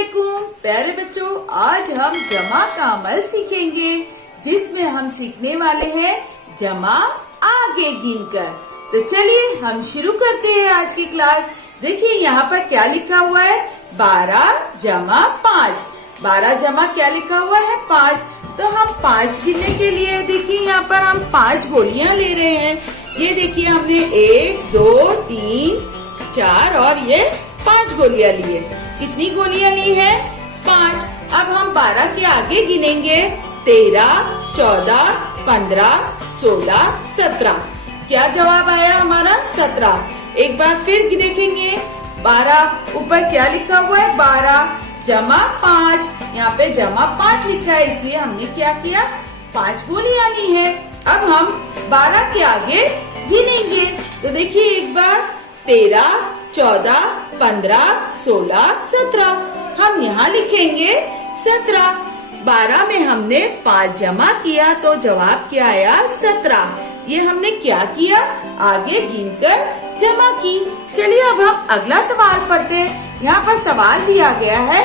अस्सलामुअलैकुम प्यारे बच्चों, आज हम जमा का अमल सीखेंगे जिसमें हम सीखने वाले हैं जमा आगे गिनकर। तो चलिए हम शुरू करते हैं आज की क्लास। देखिए यहाँ पर क्या लिखा हुआ है, 12 जमा 5। 12 जमा क्या लिखा हुआ है, 5। तो हम 5 गिनने के लिए देखिए यहाँ पर हम 5 गोलियां ले रहे हैं। ये देखिए हमने 1 2 3 4 और ये 5 गोलियां ली है। कितनी गोलियां ली है, 5। अब हम 12 के आगे गिनेंगे, 13 14 15 16 17। क्या जवाब आया हमारा, 17। एक बार फिर देखेंगे, 12 ऊपर क्या लिखा हुआ है, 12 जमा 5। यहाँ पे जमा 5 लिखा है, इसलिए हमने क्या किया, 5 गोलियां ली है। अब हम 12 के आगे गिनेंगे, तो देखिए एक बार 13 14 15 16 17। हम यहाँ लिखेंगे 17। 12 में हमने 5 जमा किया तो जवाब क्या आया, 17। ये हमने क्या किया, आगे गिनकर जमा की। चलिए अब हम अगला सवाल पढ़ते हैं। यहाँ पर सवाल दिया गया है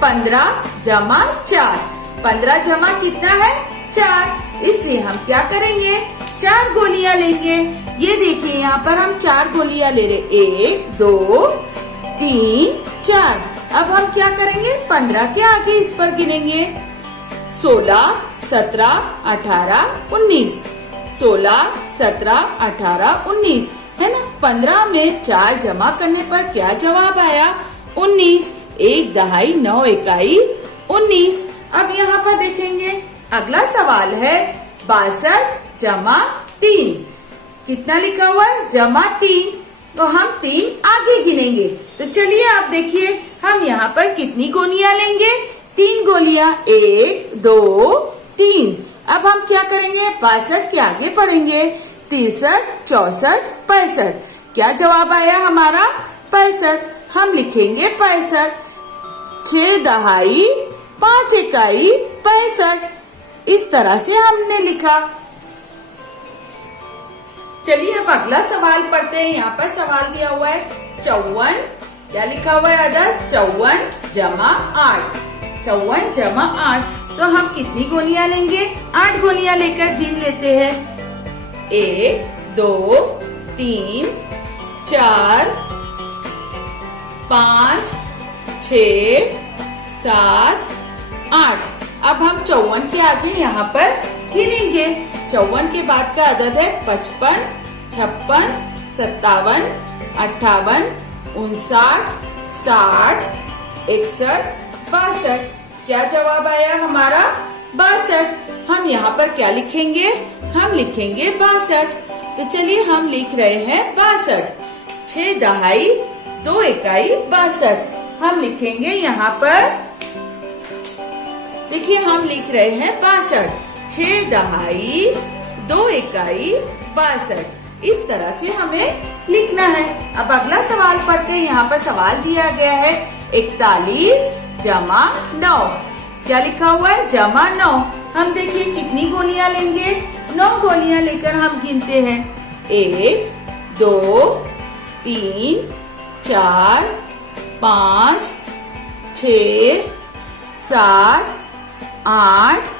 15 जमा 4। 15 जमा कितना है, 4। इसलिए हम क्या करेंगे, 4 गोलियां लेंगे। ये देखिए यहाँ पर हम 4 गोलियां ले रहे, 1 2 3 4। अब हम क्या करेंगे, 15 के आगे इस पर गिनेंगे, 16 17 18 19। 16 17 18 19 है ना। 15 में 4 जमा करने पर क्या जवाब आया, 19। 1 दहाई 9 इकाई 19। अब यहाँ पर देखेंगे अगला सवाल है 62 जमा 3। कितना लिखा हुआ है, जमा 3। तो हम 3 आगे गिनेंगे। तो चलिए आप देखिए हम यहाँ पर कितनी गोलियां लेंगे, 3 गोलियां, 1 2 3। अब हम क्या करेंगे, 62 के आगे पढ़ेंगे, 63 64 65। क्या जवाब आया हमारा, 65। हम लिखेंगे 65। 6 दहाई 5 इकाई 65। इस तरह से हमने लिखा। चलिए अब अगला सवाल पढ़ते हैं। यहाँ पर सवाल दिया हुआ है 54। क्या लिखा हुआ है अदद, 54 जमा 8। 54 जमा 8। तो हम कितनी गोलियां लेंगे, 8 गोलियां लेकर गिन लेते हैं, 1 2 3 4 5 6 7 8। अब हम 54 के आगे यहाँ पर गिनेंगे। 54 के बाद का अदद है 55 56 57 58 59 60 61 62। क्या जवाब आया हमारा, 62। हम यहाँ पर क्या लिखेंगे, हम लिखेंगे 62। तो चलिए हम लिख रहे हैं 62। 6 दहाई 2 इकाई 62। हम लिखेंगे यहाँ पर, देखिए हम लिख रहे हैं 62। 6 दहाई 2 इकाई 62। इस तरह से हमें लिखना है। अब अगला सवाल पढ़ते हैं। यहाँ पर सवाल दिया गया है 41 जमा 9। क्या लिखा हुआ है, जमा 9। हम देखिए कितनी गोलियां लेंगे, 9 गोलियां लेकर हम गिनते हैं, 1 2 3 4 5 6 7 8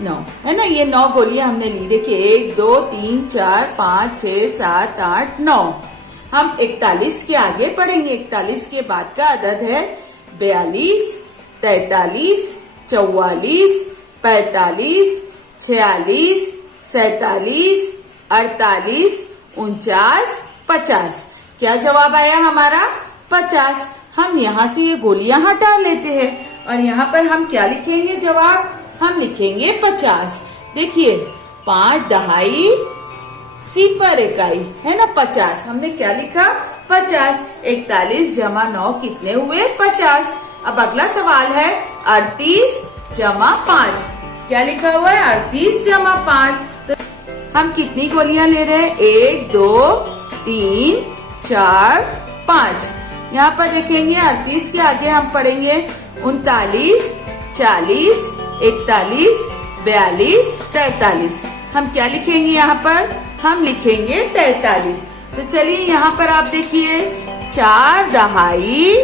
9 है ना। ये 9 गोलियां हमने ली। देखिए 1 2 3 4 5 6 7 8 9। हम 41 के आगे पढ़ेंगे। 41 के बाद का अदद है 42 43 44 45 46 47 48 49 50। क्या जवाब आया हमारा, 50। हम यहाँ से ये गोलियां हटा लेते हैं और यहाँ पर हम क्या लिखेंगे, जवाब हम लिखेंगे 50। देखिए 5 दहाई 0 इकाई है ना, 50। हमने क्या लिखा, 50। 41 जमा 9 कितने हुए, 50। अब अगला सवाल है 38 जमा 5। क्या लिखा हुआ है, 38 जमा 5। तो हम कितनी गोलियां ले रहे हैं, 1 2 3 4 5। यहाँ पर देखेंगे 38 के आगे हम पढ़ेंगे 39 40 41 42 43। हम क्या लिखेंगे यहाँ पर, हम लिखेंगे 43। तो चलिए यहाँ पर आप देखिए 4 दहाई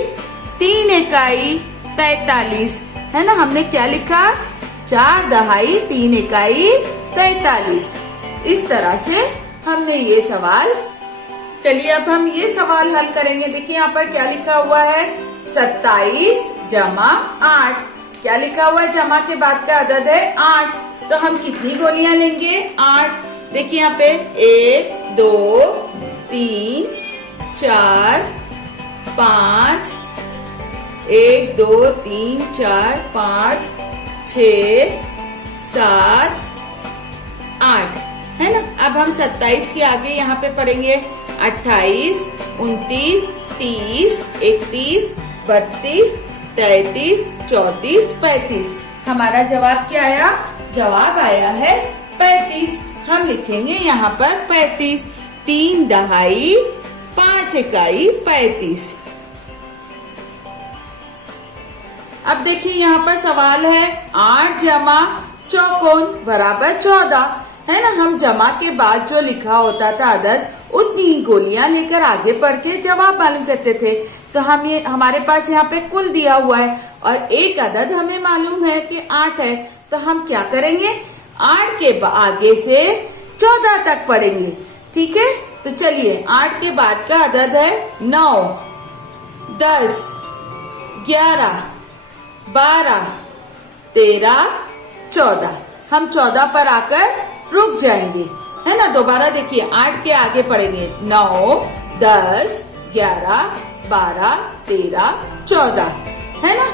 3 इकाई 43, है ना। हमने क्या लिखा, 4 दहाई 3 इकाई 43। इस तरह से हमने ये सवाल। चलिए अब हम ये सवाल हल करेंगे। देखिए यहाँ पर क्या लिखा हुआ है, 27 जमा 8। क्या लिखा हुआ है, जमा के बाद का अदद है 8। तो हम कितनी गोलियां लेंगे, 8। देखिए यहाँ पे 1 2 3 4 5, 1 2 3 4 5 6 7 8, है ना। अब हम 27 के आगे यहाँ पे पढ़ेंगे 28 29 30 31 32 33 34 35। हमारा जवाब क्या आया, जवाब आया है 35। हम लिखेंगे यहाँ पर 35। 3 दहाई 5 इकाई 35। अब देखिए यहाँ पर सवाल है 8 जमा चौकोन बराबर 14, है ना। हम जमा के बाद जो लिखा होता था अदद, उतनी ही गोलियां लेकर आगे बढ़ के जवाब मालूम करते थे। तो हम ये हमारे पास यहाँ पे कुल दिया हुआ है और एक अदद हमें मालूम है कि 8 है। तो हम क्या करेंगे, 8 के आगे से 14 तक पढ़ेंगे, ठीक है। तो चलिए 8 के बाद का अदद है 9 10 11 12 13 14। हम 14 पर आकर रुक जाएंगे, है ना। दोबारा देखिए 8 के आगे पढ़ेंगे 9 10 11 12 13 14, है ना।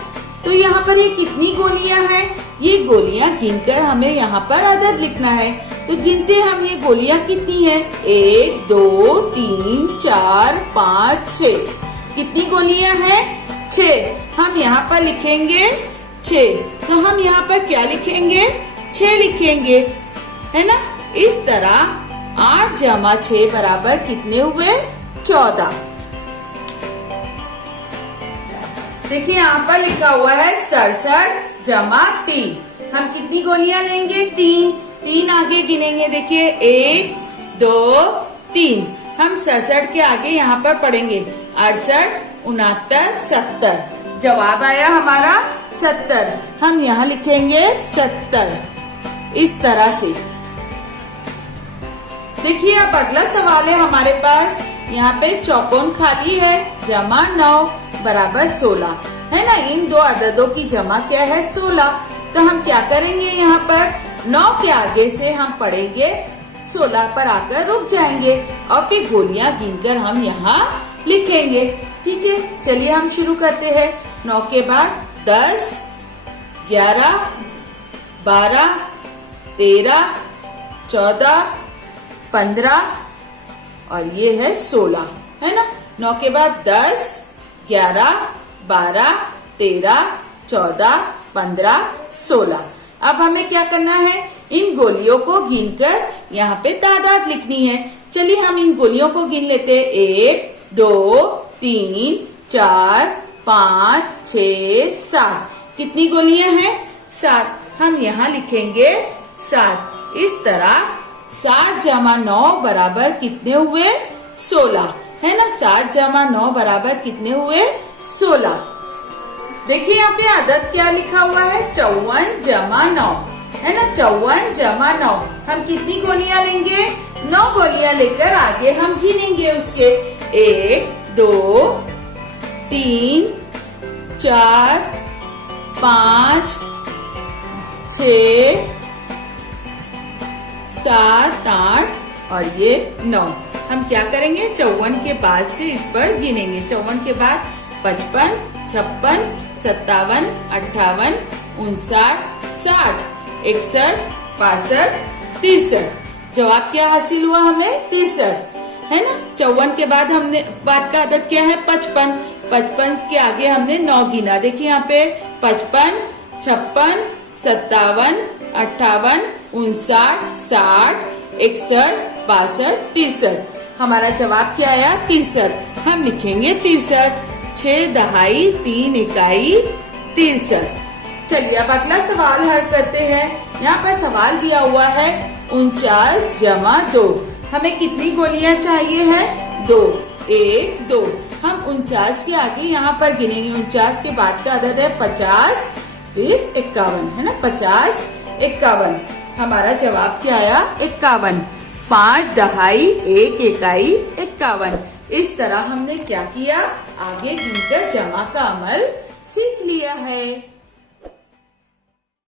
तो यहाँ पर ये कितनी गोलियां हैं, ये गोलियां गिनकर हमें यहाँ पर अदद लिखना है। तो गिनते हम ये गोलियां कितनी है, 1 2 3 4 5 6। कितनी गोलियां हैं, 6। हम यहाँ पर लिखेंगे 6। तो हम यहाँ पर क्या लिखेंगे, 6 लिखेंगे, है ना। इस तरह 8 जमा 6 बराबर कितने हुए, 14। देखिए यहाँ पर लिखा हुआ है 67 जमा 3। हम कितनी गोलियां लेंगे, 3। 3 आगे गिनेंगे, देखिए 1 2 3। हम 67 के आगे यहाँ पर पढ़ेंगे 68 69 70। जवाब आया हमारा 70। हम यहाँ लिखेंगे 70 इस तरह से। देखिए अब अगला सवाल है हमारे पास, यहाँ पे चौकोन खाली है, जमा 9 बराबर 16, है ना। इन दो अददों की जमा क्या है, 16। तो हम क्या करेंगे, यहाँ पर 9 के आगे से हम पढ़ेंगे 16 पर आकर रुक जाएंगे और फिर गोलियां गिनकर हम यहाँ लिखेंगे, ठीक है। चलिए हम शुरू करते हैं। 9 के बाद 10 11 12 13 14 15 और ये है 16, है ना। 9 के बाद 10 11 12 13 14 15 16। अब हमें क्या करना है, इन गोलियों को गिनकर यहाँ पे तादाद लिखनी है। चलिए हम इन गोलियों को गिन लेते हैं। 1 2 3 4 5 6 7। कितनी गोलियां हैं, 7। हम यहाँ लिखेंगे 7। इस तरह 7 जमा 9 बराबर कितने हुए, 16, है ना। 7 जमा 9 बराबर कितने हुए, 16। देखिए यहाँ पे अदद क्या लिखा हुआ है, 54 जमा 9, है ना। 54 जमा 9। हम कितनी गोलियां लेंगे, 9 गोलियां लेकर आगे हम गिनेंगे उसके। 1 2 3 4 5 6 7 8 और ये 9। हम क्या करेंगे, 54 के बाद से इस पर गिनेंगे। 54 के बाद 55 56 57 58 59 60 61 62 63। जवाब क्या हासिल हुआ हमें, 63, है ना। 54 के बाद हमने बाद का अदद क्या है, 55। 55 के आगे हमने 9 गिना। देखिए यहाँ पे 55 56 57 58 59 60 61 62 63। हमारा जवाब क्या आया, 63। हम लिखेंगे 63। 6 दहाई 3 इकाई 63। चलिए अब अगला सवाल हल करते हैं। यहाँ पर सवाल दिया हुआ है 49 जमा 2। हमें कितनी गोलियां चाहिए है, 2। 1 2। हम 49 के आगे यहाँ पर गिनेंगे। 49 के बाद का अदद है 50, फिर 51, है ना। 50, 51। हमारा जवाब क्या आया? 51। 5 दहाई 1 इकाई 51। इस तरह हमने क्या किया? आगे गिनकर जमा का अमल सीख लिया है।